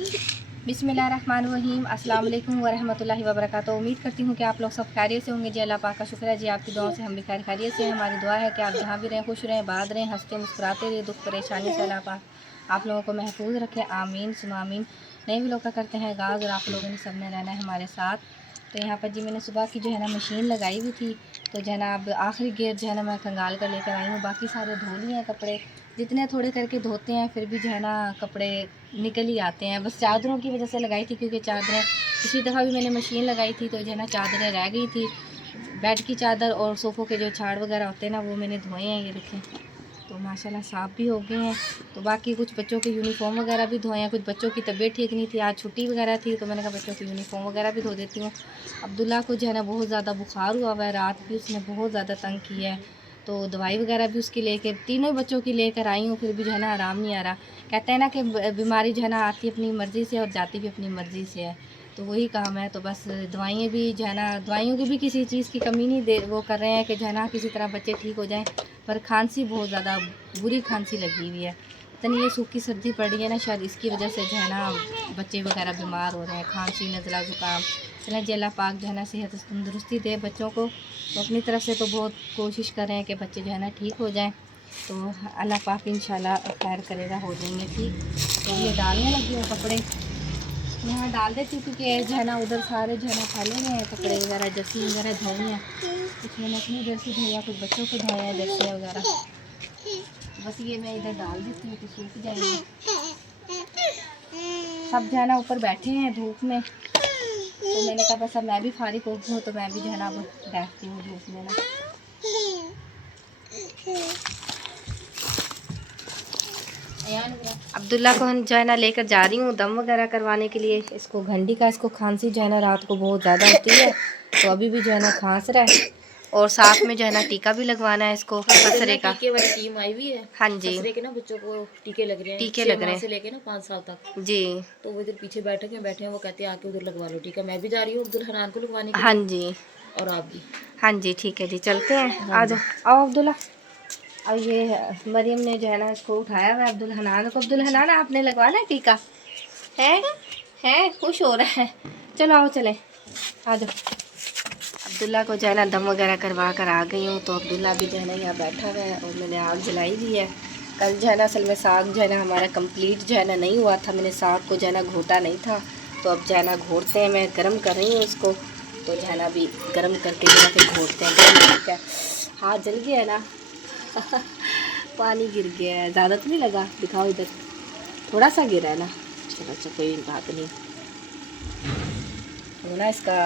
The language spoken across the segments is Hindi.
बिस्मिल्लाहिर्रहमानिर्रहीम, अस्सलाम वालेकुम वरहमतुल्लाहि वबरकातुहू। उम्मीद करती हूँ कि आप लोग सब खैरियत से होंगे। जी अल्लाह पाक का शुक्र है जी, आपकी दुआओं से हम भी खैरियत से हैं। हमारी दुआ है कि आप जहाँ भी रहें खुश रहें, बात रहें, हंसते मुस्कुराते रहे, दुख परेशानी से अल्लाह पाक आप लोगों को महफूज रखें। आमीन सुमा आमीन। नए व्लॉग का करते हैं आगाज़ और आप लोगों ने सब ने रहना है हमारे साथ। तो यहाँ पर जी मैंने सुबह की जो है ना मशीन लगाई हुई थी, तो जो है ना अब आखिरी गेयर जो है ना मैं कंगाल कर लेकर आई हूँ। बाकी सारे धो लिए हैं कपड़े, जितने थोड़े करके धोते हैं फिर भी जो है ना कपड़े निकल ही आते हैं। बस चादरों की वजह से लगाई थी, क्योंकि चादरें पिछली दफ़ा भी मैंने मशीन लगाई थी तो जो है ना चादरें रह गई थी। बेड की चादर और सोफ़ों के जो छाड़ वगैरह होते हैं ना वो मैंने धोए हैं, ये देखें, तो माशाल्लाह साफ़ भी हो गए हैं। तो बाकी कुछ बच्चों के यूनिफॉर्म वगैरह भी धोए हैं। कुछ बच्चों की तबीयत ठीक नहीं थी, आज छुट्टी वगैरह थी, तो मैंने कहा बच्चों की यूनिफॉर्म वगैरह भी धो देती हूँ। अब्दुल्ला को जो है ना बहुत ज़्यादा बुखार हुआ हुआ है, रात भी उसने बहुत ज़्यादा तंग किया है, तो दवाई वगैरह भी उसकी लेकर तीनों बच्चों की लेकर आई हूँ, फिर भी जो है ना आराम नहीं आ रहा। कहते हैं ना कि बीमारी जो है ना आती अपनी मर्ज़ी से और जाती भी अपनी मर्ज़ी से है, तो वही काम है। तो बस दवाइयाँ भी जो है ना, दवाइयों की भी किसी चीज़ की कमी नहीं दे वो कर रहे हैं कि जो है ना किसी तरह बच्चे ठीक हो जाएं, पर खांसी बहुत ज़्यादा बुरी खांसी लगी हुई है। पता नहीं ये सूखी सर्दी पड़ रही है ना, शायद इसकी वजह से जो है ना बच्चे वगैरह बीमार हो रहे हैं, खांसी नज़ला ज़ुकाम। चलें जी अल्लाह पाक जो है ना सेहत तंदुरुस्ती दे बच्चों को, तो अपनी तरफ से तो बहुत कोशिश कर रहे हैं कि बच्चे जो है ना ठीक हो जाएं, तो अल्लाह पाक इंशाल्लाह खैर करेगा, हो जाएंगे ठीक। तो ये डालने लगी हूँ कपड़े, यहाँ डाल देती हूँ क्योंकि जो है ना उधर सारे जो है ना फैले हुए हैं कपड़े वगैरह, जर्सी वगैरह धोई हैं। कुछ मैंने अपनी जर्सी धोई है, कुछ बच्चों को धोए हैं जर्सी वगैरह। बस ये मैं इधर डाल देती हूँ तो सूख जाएंगे। सब जो है ना ऊपर बैठे हैं धूप में, तो मैंने कहा बस अब मैं भी फारिग हो गई हूँ, तो मैं भी जो है ना अब बैठती हूँ धूप में ना। अब्दुल्ला को जो है ना लेकर जा रही हूँ दम वगैरह करवाने के लिए। इसको घंटी का, इसको खांसी जो है ना रात को बहुत ज़्यादा होती है, तो अभी भी जो है ना खांस रहा है, और साथ में जो है ना टीका भी लगवाना है इसको खसरे का। टीके वाली टीम आई हुई है। हाँ जी, खसरे के ना बच्चों को टीके लग रहे हैं, टीके लग रहे हैं से लेके ना 5 साल तक जी। तो वो इधर पीछे बैठे हैं, वो कहते हैं आके उधर लगवा लो टीका। मैं भी जा रही हूँ अब्दुल हनान को लगवाने के हाँ लिए, जी, और आप भी। हाँ जी, ठीक है जी, चलते हैं। हाँ आ जी। जाओ, आओ अब्दुल्ला। और ये मरियम ने जो है ना इसको उठाया हुआ है अब्दुल हनान को। अब्दुल हनान आपने लगवाना है टीका? है खुश हो रहा है। चलो आओ चलें, आ जाओ। अब्दुल्ला को जो है ना दम वगैरह करवा कर आ गई हूँ, तो अब्दुल्ला भी जो है ना यहाँ बैठा हुआ है और मैंने आग जलाई दी है। कल जो है ना असल में साग जो है ना हमारा कंप्लीट जो है ना नहीं हुआ था, मैंने साग को जो है ना घोटा नहीं था, तो अब जो है ना घोटते हैं। मैं गर्म कर रही हूँ उसको, तो जो है ना अभी गर्म करके जो है फिर घोटते हैं। गर्म क्या हाथ जल गया है ना पानी गिर गया है, ज़्यादा तो नहीं लगा? दिखाओ इधर, थोड़ा सा गिरा है ना। चलो अच्छा कोई बात नहीं, तो ना इसका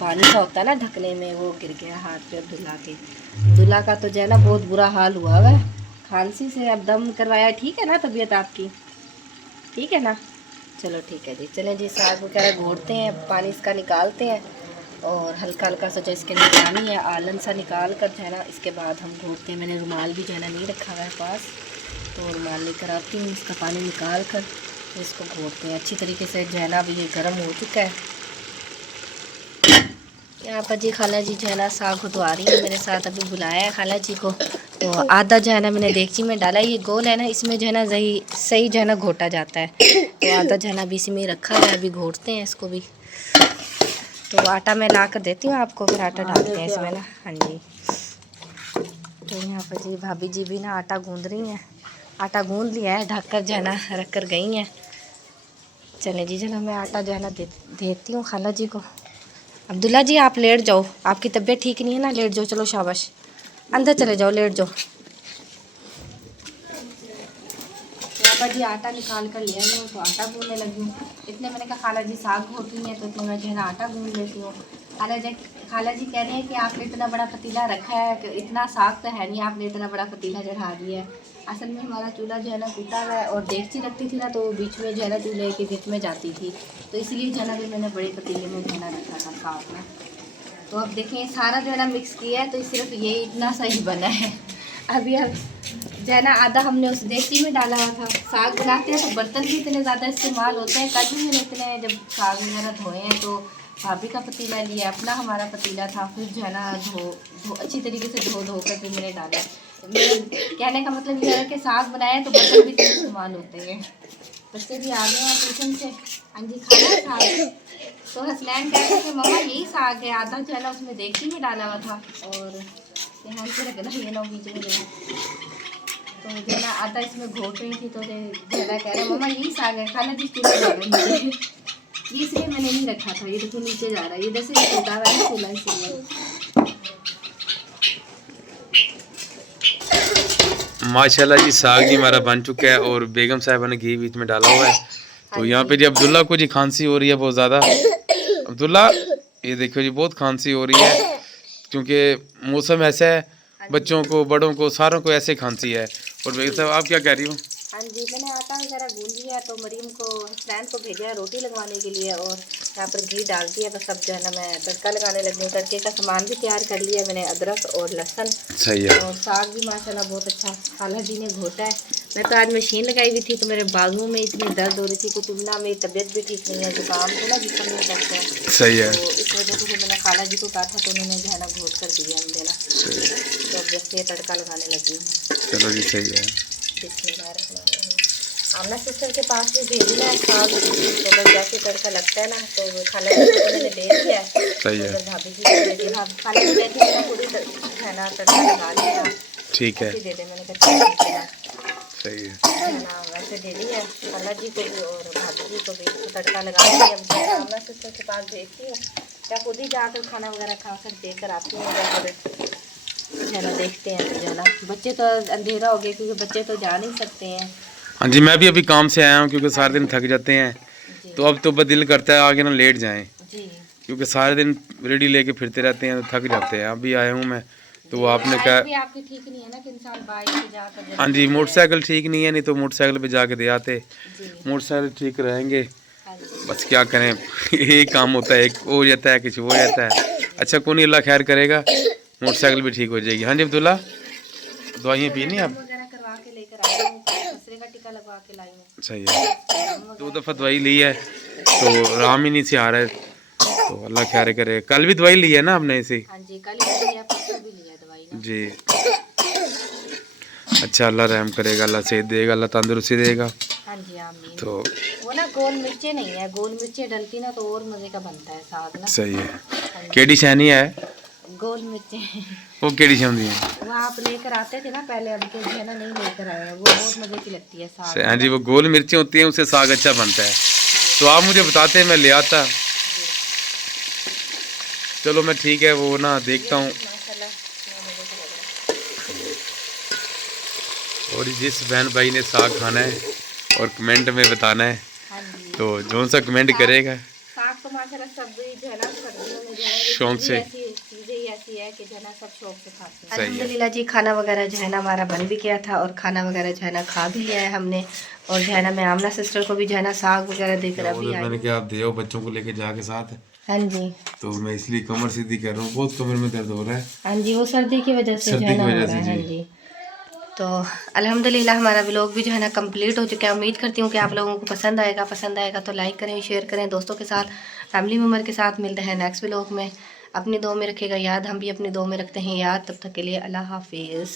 पानी सा होता है ना ढकने में, वो गिर गया हाथ पे अब्दुल्ला के। अब्दुल्ला का तो जो है ना बहुत बुरा हाल हुआ है खांसी से। अब दम करवाया, ठीक है ना तबीयत आपकी? ठीक है ना? चलो ठीक है जी, चलें जी साग वगैरह घोटते हैं, पानी इसका निकालते हैं, और हल्का हल्का सा जो इसके अंदर पानी है आलन सा निकाल कर जो है ना इसके बाद हम घोटते हैं। मैंने रुमाल भी जो है ना नहीं रखा हुआ है पास, तो रुमाल लेकर आती हूँ, इसका पानी निकाल कर इसको घोटते हैं अच्छी तरीके से। जो है ना अभी ये गर्म हो चुका है। यहाँ पर जी खाला जी जो है ना साग घुटवा रही है मेरे साथ, अभी बुलाया है खाला जी को। तो आधा जो है ना मैंने देगची में डाला, ये गोल है ना, इसमें जो है ना सही जो है ना घोटा जाता है, तो आधा जो है ना अभी इसी में रखा है, अभी घोटते हैं इसको भी। तो आटा मैं ला कर देती हूँ आपको, फिर आटा डालते हैं इसमें ना। हाँ जी, तो यहाँ पर जी भाभी जी भी ना आटा गूँध रही हैं, आटा गूँध लिया है, ढक कर जो है ना रख कर गई हैं। चलें जी, चलो मैं आटा जो है ना देती हूँ खाला जी को। अब्दुल्ला जी आप लेट जाओ, आपकी तबीयत ठीक नहीं है ना, लेट जाओ। चलो शाबाश, अंदर चले जाओ, लेट जाओ। यहाँ पर जी आटा निकाल कर ले आई हूँ, तो आटा गूँधने लगी हूँ। इतने मैंने कहा खाला जी साग घोटी है, तो इतने मैं जो है ना आटा गूँध लेती हूँ। खाला जी कह रहे हैं कि आपने इतना बड़ा पतीला रखा है, कि इतना साग तो है नहीं, आपने इतना बड़ा पतीला चढ़ा दिया है। असल में हमारा चूल्हा जो है ना टूटा हुआ है, और देगची रखती थी ना तो बीच में जो है ना चूल्हे के बीच में जाती थी, तो इसलिए जो है ना भी मैंने बड़े पतीले में जो है ना रखा था साग में। तो अब देखें सारा जो है ना मिक्स किया है, तो सिर्फ ये इतना सा ही बना है। अभी अब जो है ना आधा हमने उस देगची में डाला हुआ था। साग बनाते हैं तो बर्तन भी इतने ज़्यादा इस्तेमाल होते हैं। कल भी मैंने इतने जब साग वगैरह धोए हैं, तो भाभी का पतीला लिया, अपना हमारा पतीला था, फिर जो है ना धो अच्छी तरीके से धो कर फिर मैंने डाला। मेरे कहने का मतलब ये है कि साग बनाए तो बर्तन भी इतने इस्तेमाल होते हैं। बच्चे भी आ गए हैं ट्यूशन से। हाँ जी, खाना साग। तो हसनैन कह रहे थे मम्मा यही साग है, आधा जो है ना उसमें देगची में डाला हुआ था और यहाँ से रख ये ना बीच में जो है, तो जो है ना आधा इसमें घोट रही थी, तो जला कह रहा मम्मा यही साग है, खाना जिस चीज़ जा रहा है ये, इसलिए मैंने नहीं रखा था। ये देखो नीचे जा रहा है, इधर से टूटा हुआ है फूला, इसलिए। माशाल्लाह जी साग जी हमारा बन चुका है और बेगम साहिबा ने घी बीच में डाला हुआ है। तो यहाँ पे जी अब्दुल्ला को जी खांसी हो रही है बहुत ज़्यादा। अब्दुल्ला ये देखो जी बहुत खांसी हो रही है क्योंकि मौसम ऐसा है, बच्चों को बड़ों को सारों को ऐसे खांसी है। और बेगम साहब आप क्या कह रही हो? हाँ जी, मैंने आटा वगैरह गूंद लिया, तो मरीम को हसनैन को भेजा है रोटी लगवाने के लिए और यहाँ पर घी डाल दिया। बस अब जो है ना मैं तड़का लगाने लगी हूँ। तड़के का सामान भी तैयार कर लिया मैंने, अदरक और लहसुन। सही है। और साग भी माशाल्लाह बहुत अच्छा खाला जी ने घोटा है। मैं तो आज मशीन लगाई हुई थी तो मेरे बाजुओं में इतनी दर्द हो रही थी, कुछ ना मेरी तबीयत भी ठीक नहीं है, जुकाम तो ना जिसम नहीं करते हैं। सही है। तो इस वजह से मैंने खाला जी को कहा था तो उन्होंने जो है ना घोट कर दिया मुझे ना। तो अब जैसे तड़का लगाने लगी हूँ। चलो जी सही है। आमना सिस्टर के पास भी भेजना है साग, तो बस जैसे तड़का लगता है ना तो खाला जी को मैंने दे दिया है। सही है। भाभी जी को दे दिया, खाला जी कहती है पूरी है ना तड़का लगा लिया। ठीक है। दे दे, मैंने कहा सही है ना, वैसे दे दी है खाला जी को भी और भाभी जी को भी। तो तड़का लगा दिया। अब आमना सिस्टर के पास भेजती हूँ, या खुद ही जाकर खाना वगैरह खा कर दे कर आती हूँ। है ना देखते हैं तो जाना, बच्चे तो अंधेरा हो गया क्योंकि बच्चे तो जा नहीं सकते हैं। हाँ जी, मैं भी अभी काम से आया हूँ क्योंकि सारे दिन थक जाते हैं, तो अब तो बस दिल करता है आगे ना लेट जाएं जी, क्योंकि सारे दिन रेडी लेके फिरते रहते हैं तो थक जाते हैं। अभी आया हूँ मैं, तो आपने कहा भी आपकी ठीक नहीं है ना कि इंसान बाइक पे जाकर। हाँ जी, मोटरसाइकिल ठीक नहीं है, नहीं तो मोटरसाइकिल पे जाके दे आते। मोटरसाइकिल ठीक रहेंगे, बस क्या करें एक काम होता है, एक हो जाता है कुछ हो जाता है। अच्छा कौन अल्लाह खैर करेगा, मोटरसाइकिल भी ठीक हो जाएगी। हाँ जी अब्दुल्ला, दवाइयाँ पीनी आप? सही है। 2 दफ़ा दवाई ली है तो आराम ही नहीं से आ रहा है, तो अल्लाह खैर करे। कल भी दवाई ली है ना आपने इसे? हाँ जी, कल ही लिया, परसों भी लिया दवाई ना। जी अच्छा, अल्लाह रहम करेगा, अल्लाह सेहत देगा, अल्लाह तंदुरुस्ती देगा। हाँ जी आमीन। तो वो ना गोल मिर्चें नहीं है, गोल मिर्चें डलती ना तो और मज़े का बनता है साग ना। सही है। केड़ी शैनी है गोल मिर्चें वो केड़ी शैनी है? वो आप लेकर आते थे ना पहले, अब तो जो है ना नहीं लेकर आए हैं। वो बहुत मज़े की लगती है साग। हाँ जी, वो गोल मिर्चें होती हैं, उससे साग अच्छा बनता है। तो आप मुझे बताते मैं ले आता। चलो मैं ठीक है वो ना देखता हूँ। और जिस बहन भाई ने साग खाना है और कमेंट में बताना है, तो जो सा कमेंट करेगा साग तो माशाल्लाह सब जो है ना सर्दियों में जो है शौक से, चीज़ें ही ऐसी है कि जो है ना सब शौक से खाते हैं। सही है। अल्हम्दुलिल्लाह जी, खाना वगैरह जो है ना हमारा बन भी गया था और खाना वगैरह जो है ना खा भी लिया है हमने। और जो है ना मैं आमना सिस्टर को भी जो है ना साग वगैरह देकर अभी आई। मैंने कहा आप दे बच्चों को लेके जाके साथ। हाँ जी, तो मैं इसलिए कमर सीधी कर रहा हूँ, बहुत कमर में दर्द हो रहा है। हाँ जी, वो सर्दी की वजह से जो है ना हो रहा है। हाँ जी, तो अल्हम्दुलिल्लाह हमारा व्लॉग भी जो है ना कंप्लीट हो चुका है। उम्मीद करती हूँ कि आप लोगों को पसंद आएगा तो लाइक करें, शेयर करें दोस्तों के साथ, फैमिली मेम्बर के साथ। मिलते हैं नेक्स्ट व्लॉग में। अपनी दुआ में रखिएगा याद, हम भी अपनी दुआ में रखते हैं याद। तब तक के लिए अल्लाह हाफिज़।